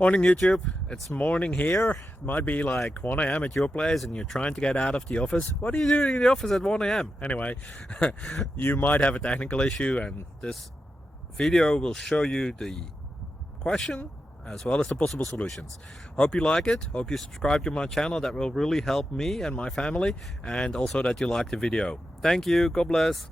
Morning YouTube, it's morning here. It might be like 1 a.m. at your place and you're trying to get out of the office. What are you doing in the office at 1 a.m.? Anyway, you might have a technical issue and this video will show you the question as well as the possible solutions. Hope you like it, hope you subscribe to my channel. That will really help me and my family, and also that you like the video. Thank you, God bless.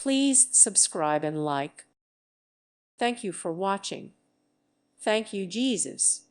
Please subscribe and like. Thank you for watching. Thank you, Jesus.